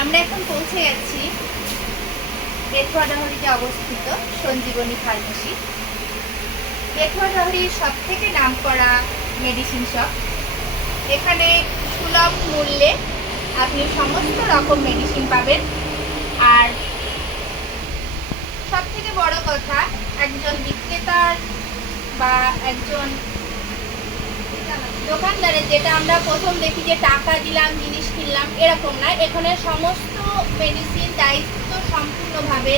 আমরা এখন পৌঁছে গেছি বেথুয়াডাহরিতে অবস্থিত সঞ্জীবনী ফার্মেসি। বেথুয়াডাহরির সব থেকে নাম করা মেডিসিন শপ এখানে সুলভ মূল্যে আপনি সমস্ত রকম মেডিসিন পাবেন। আর সব থেকে বড় কথা, একজন বিক্রেতার বা একজন দোকানদারের যেটা আমরা প্রথম দেখি যে টাকা দিলাম, জিনিস কিনলাম, এরকম না। এখানে সমস্ত মেডিসিন দায়িত্ব সম্পূর্ণভাবে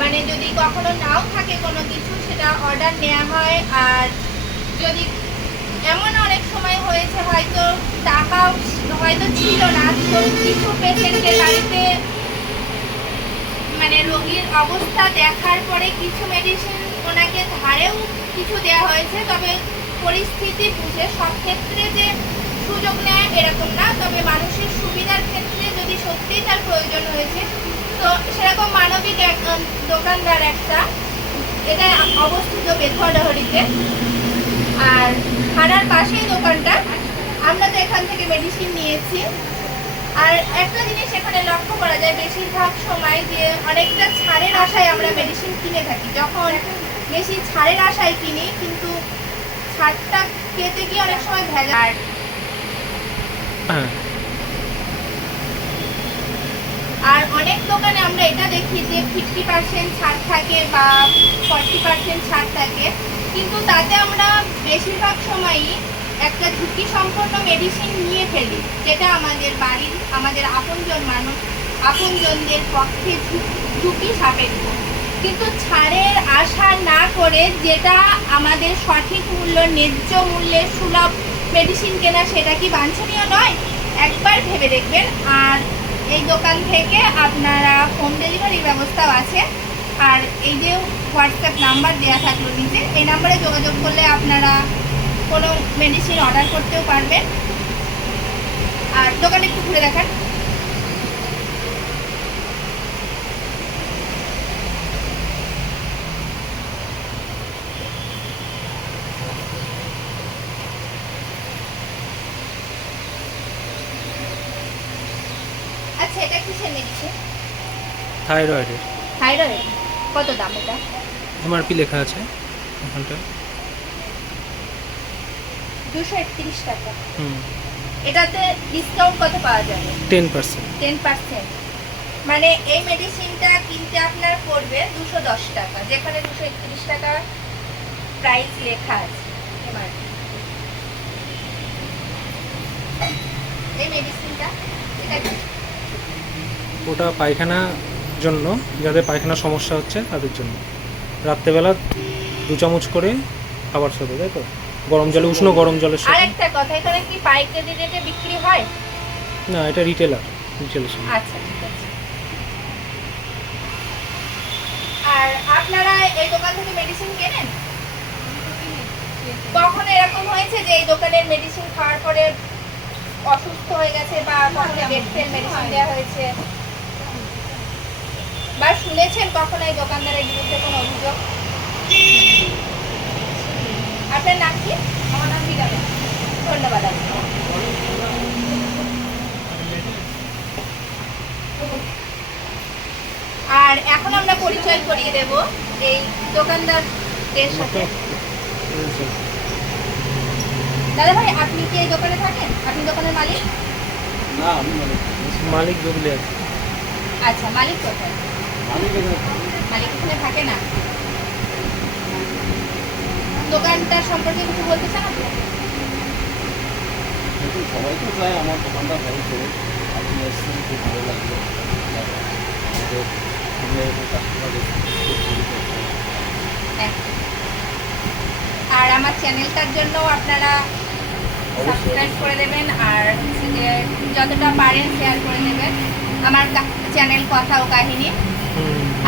মানে যদি কখনো নাও থাকে কোনো কিছু, সেটা অর্ডার নেওয়া হয়। আর যদি এমন অনেক সময় হয়েছে, হয়তো টাকা হয়তো ছিল না, তো কিছু পেশেন্টের বাড়িতে মানে রোগীর অবস্থা দেখার পরে কিছু মেডিসিন ওনাকে ধারেও কিছু দেওয়া হয়েছে। তবে পরিস্থিতি বুঝে সব ক্ষেত্রে যে সুযোগ নেয় এরকম না। তবে মানুষের সুবিধার ক্ষেত্রে যদি সত্যিই তার প্রয়োজন হয়েছে, তো সেরকম মানবিক এক দোকানদার একটা এটা অবস্থিত বেথুয়াডাহরিতে। আর থানার পাশেই দোকানটা। আমরা তো এখান থেকে মেডিসিন নিয়েছি। আর একটা জিনিস এখানে লক্ষ্য করা যায়, বেশিরভাগ সময় যে অনেকটা ছাড়ের আশায় আমরা মেডিসিন কিনে থাকি। যখন বেশি ছাড়ের আশায় কিনি, কিন্তু ছাড়টা পেতে গিয়ে অনেক সময় ভেজাল আর অনেক দোকানে আমরা এটা দেখি যে ফিফটি পার্সেন্ট ছাড় থাকে বা ফর্টি পার্সেন্ট ছাড় থাকে। কিন্তু তাতে আমরা বেশিরভাগ সময়ই একটা ঝুঁকি সম্পন্ন মেডিসিন নিয়ে ফেলি, যেটা আমাদের বাড়ির আমাদের আপনজন মানুষ আপনজনদের পক্ষে ঝুঁকি সাপেক্ষ। কিন্তু ছাড়ের আশা না করে যেটা আমাদের সঠিক মূল্য, ন্যায্য মূল্যে সুলভ মেডিসিন কেনা সেটা কি বাঞ্ছনীয় নয়? একবার ভেবে দেখবেন। আর এই দোকান থেকে আপনারা হোম ডেলিভারি ব্যবস্থাও আছে। আর এই যে হোয়াটসঅ্যাপ নাম্বার দেওয়া থাকল নিচে, এই নাম্বারে যোগাযোগ করলে আপনারা কোনো মেডিসিন অর্ডার করতেও পারবেন। আর দোকানে একটু ঘুরে দেখান। আচ্ছা এটা কিসের মেডিসিন থাইরয়েডের থাইরয়েড। কত দাম এটা? এমআরপি লেখা আছে? ওখানটা দুশো একত্রিশ টাকা। হুম। এটাতে ডিসকাউন্ট কত পাওয়া যাবে? Ten percent. Ten percent. মানে এই মেডিসিনটা কিনতে আপনার পড়বে দুশো দশ টাকা যেখানে দুশো একত্রিশ টাকা প্রাইস লেখা আছে MRP এই মেডিসিনটা এটা কি? ওটা পায়খানা জন্য যাদের পায়খানা সমস্যা হচ্ছে তাদের জন্য। রাত্রেবেলা দু চামচ করে খাবার সাথে তাই তো? গরম জলে উষ্ণ গরম জলের সাথে আরেকটা কথা এখানে কি পাইকারি রেটে বিক্রি হয়? না এটা রিটেলার রিটেলের আচ্ছা ঠিক আছে। আর আপনারা এই দোকান থেকে মেডিসিন কেনেন? কখনো এরকম হয়েছে যে এই দোকানের মেডিসিন খাওয়ার পরে অসুস্থ হয়ে গেছে বা কখনো বেড ফেল মেডিসিন দেওয়া হয়েছে? বা শুনেছেন কখনো এই দোকানদারের বিরুদ্ধে কোনো অভিযোগ? আপনার নাম কি? আমার নাম বিরাবে ধন্যবাদ আর এখন আমরা পরিচয় করিয়ে দেব এই দোকানদারদের সাথে। দাদা ভাই আপনি কি এই দোকানে থাকেন? আপনি দোকানের মালিক? না আমি মালিক। বগলে আচ্ছা মালিক কোথায়? মালিক এখানে থাকে না। দোকানটার সম্পর্কে কিছু বলতে চান আপনি? সবাই তো চায় আমার দোকানটা ভালো করে। আপনি এসেছেন খুব ভালো লাগল। আমাদের সামনে কাস্টমার হ্যাঁ। আর আমার চ্যানেলটার জন্য আপনারা সাবস্ক্রাইব করে দেবেন আর হচ্ছে যে যতটা পারেন শেয়ার করে দেবেন আমার চ্যানেল কথা ও কাহিনী।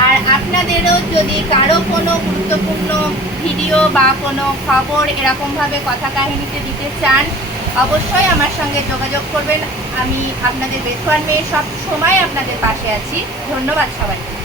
আর আপনাদেরও যদি কারও কোনো গুরুত্বপূর্ণ ভিডিও বা কোনো খবর এরকমভাবে কথা কাহিনীতে দিতে চান, অবশ্যই আমার সঙ্গে যোগাযোগ করবেন। আমি আপনাদের বেথুয়ান মেয়ে সব সময় আপনাদের পাশে আছি। ধন্যবাদ সবাইকে।